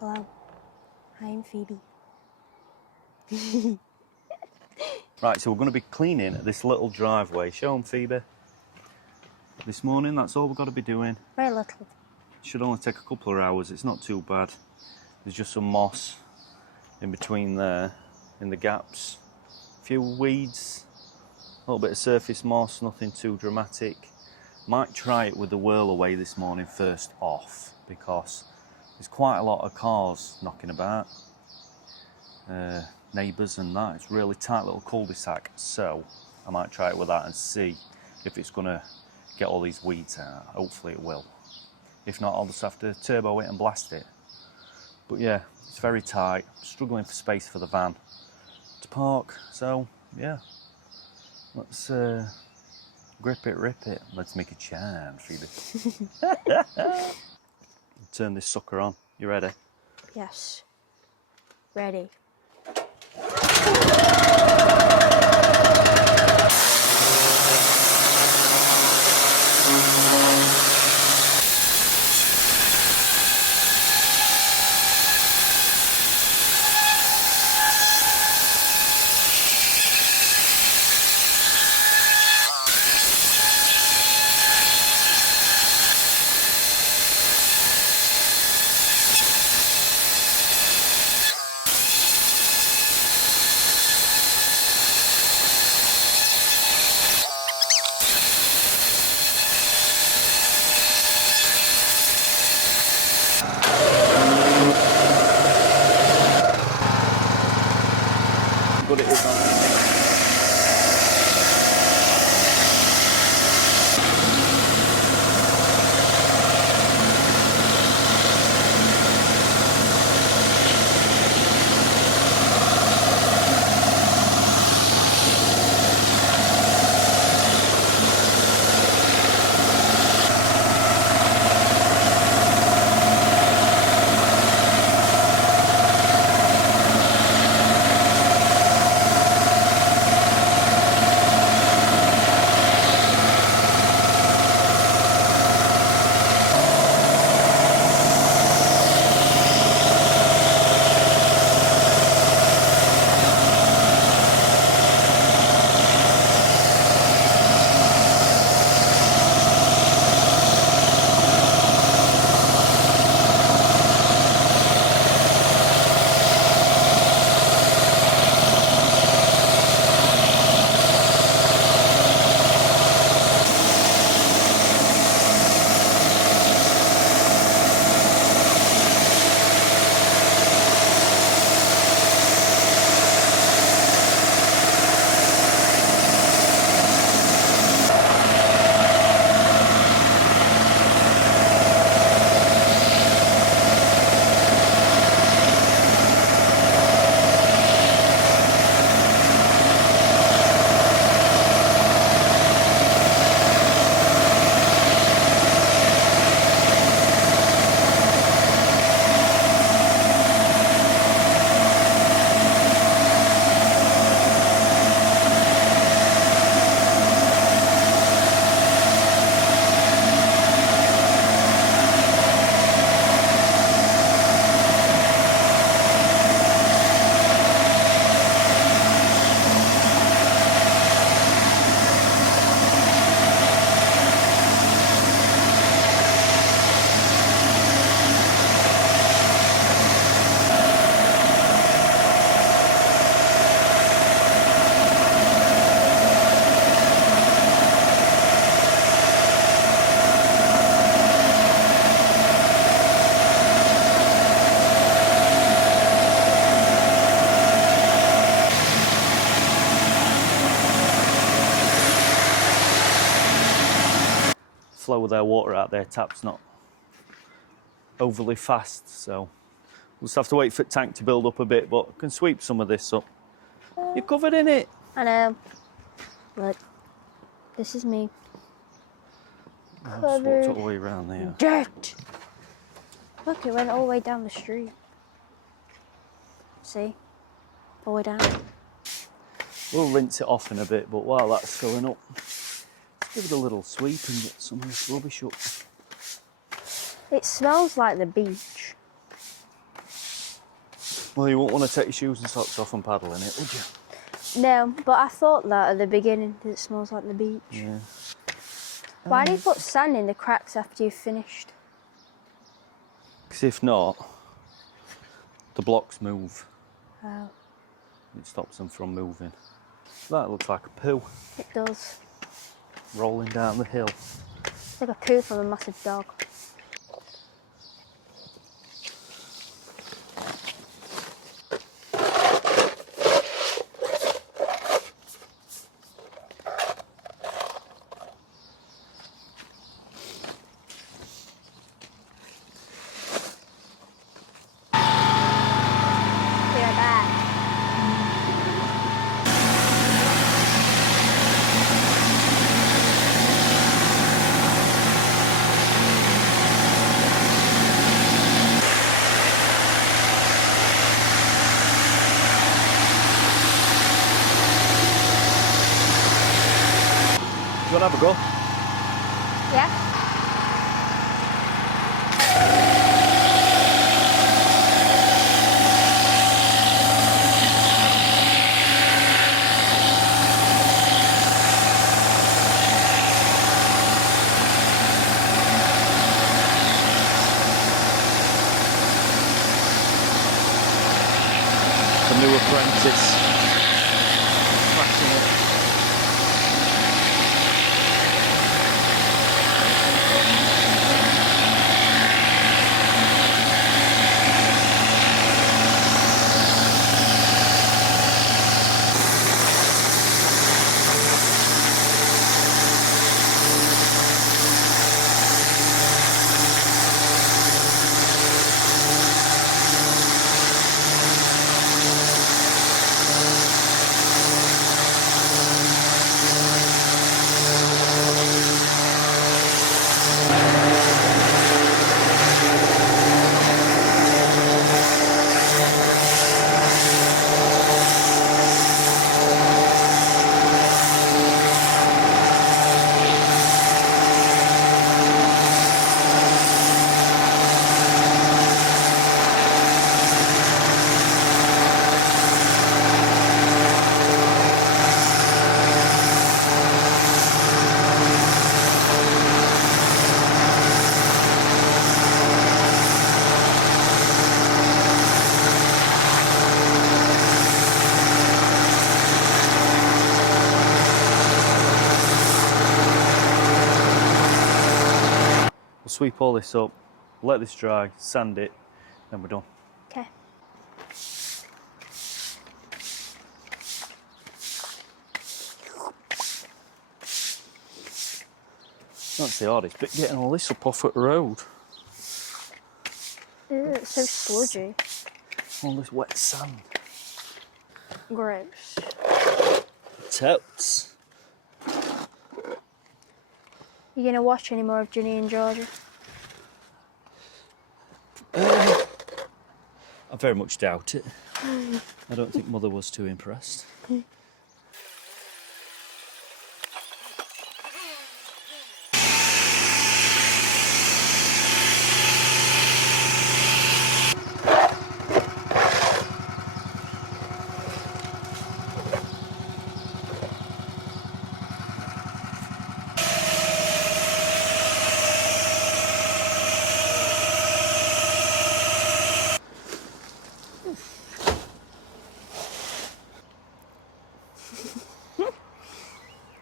Hello, I'm Phoebe. Right, so we're going to be cleaning this little driveway. Show them, Phoebe. This morning, that's all we've got to be doing. Very little. Should only take a couple of hours, it's not too bad. There's just some moss in between there, in the gaps. A few weeds, a little bit of surface moss, nothing too dramatic. Might try it with the whirl away this morning first off, because there's quite a lot of cars knocking about. Neighbours and that. It's a really tight little cul-de-sac, so I might try it with that and see if it's going to get all these weeds out. Hopefully it will. If not, I'll just have to turbo it and blast it. But yeah, it's very tight. Struggling for space for the van to park, so yeah, let's grip it, rip it. Let's make a chant, Phoebe. Turn this sucker on. You ready? Yes. Ready. Good it is on. Flow of their water out their tap's not overly fast, so we'll just have to wait for the tank to build up a bit, but I can sweep some of this up. You're covered in it. I know. Look, this is me. I've just walked all the way around there. Dirt! Look, it went all the way down the street. See? All the way down. We'll rinse it off in a bit, but while that's filling up, let's give it a little sweep and get some of this rubbish up. It smells like the beach. Well, you won't want to take your shoes and socks off and paddle in it, would you? No, but I thought that at the beginning, 'cause it smells like the beach. Yeah. Why do you put sand in the cracks after you've finished? Because if not, the blocks move. Oh, It stops them from moving. That looks like a poo it does. rolling down the hill. It's like a poo from a massive dog. Be right back. Do you want to have a go? Yeah? The new Apprentice. Smashing it. We'll sweep all this up, let this dry, sand it, then we're done. Okay. That's the hardest bit, getting all this up off at the road. Ew, it's so sludgy. All this wet sand. Gross. Totes. You gonna watch any more of Ginny and Georgia? I very much doubt it. I don't think Mother was too impressed.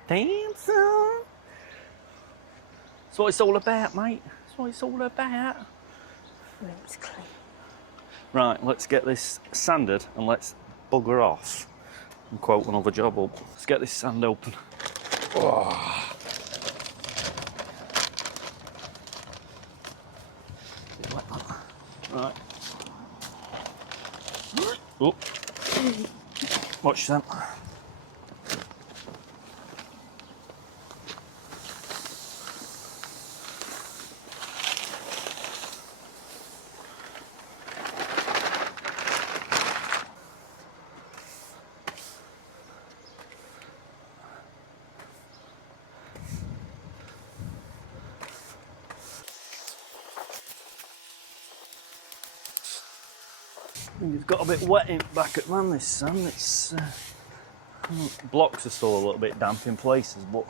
Dancing. That's what it's all about, mate. That's what it's all about. Room's clean. Right, let's get this sanded and let's bugger off and quote another job up. Let's get this sand open. Oh. Like that. Right. Oh. Watch that. think it's got a bit wet in back at man, this sand. It's blocks are still a little bit damp in places, but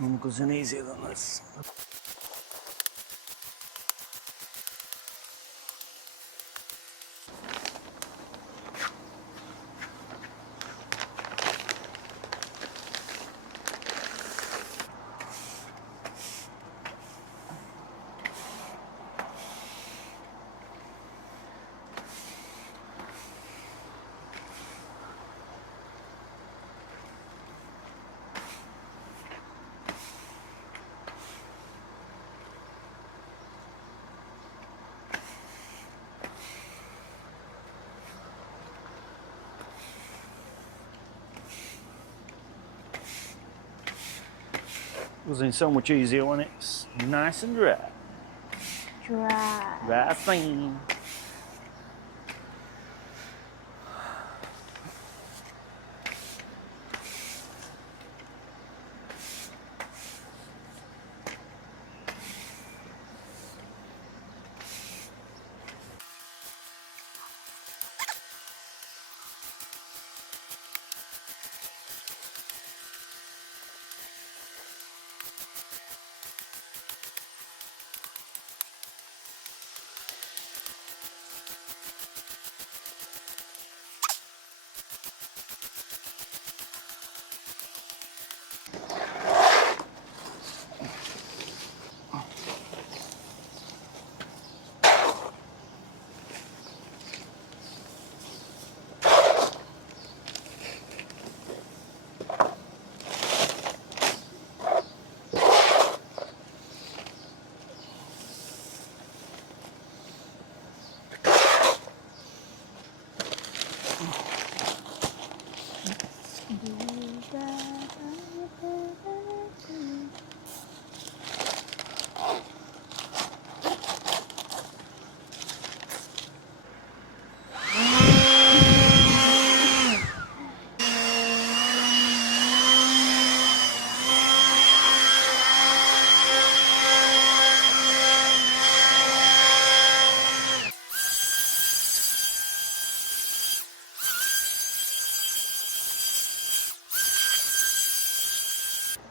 none goes in easier than this. It goes in so much easier when it's nice and dry. Dry. Dry thing.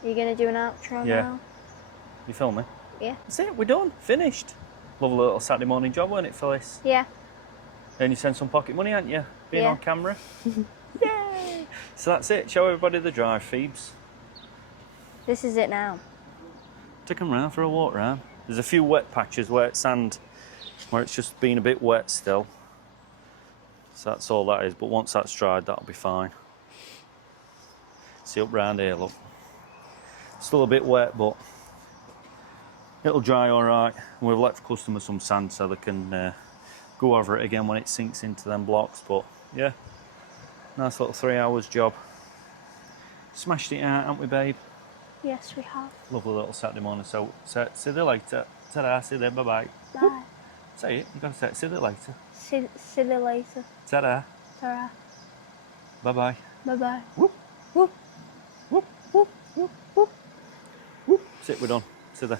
Are you gonna do an outro now? You filming? Yeah. That's it, we're done, finished. Lovely little Saturday morning job, weren't it, Phyllis? Yeah. And you sent some pocket money, hadn't you? Being on camera. Yay! So that's it, show everybody the drive, Phoebes. This is it now. Take them round for a walk round. There's a few wet patches, wet sand, where it's just been a bit wet still. So that's all that is, but once that's dried, that'll be fine. See up round here, look. Still a bit wet, but it'll dry all right. We've left customers some sand so they can go over it again when it sinks into them blocks. But yeah, nice little 3 hours job. Smashed it out, haven't we, babe? Yes, we have. Lovely little Saturday morning. So, see you later. Ta-da, see you then, bye-bye. Bye. Say it, you've got to say it. See you later. See you later. Ta-da. Ta-ra. Bye-bye. Bye-bye. Whoop. Whoop. Whoop. Whoop. Whoop. Whoop. Sit, we're done. See you there.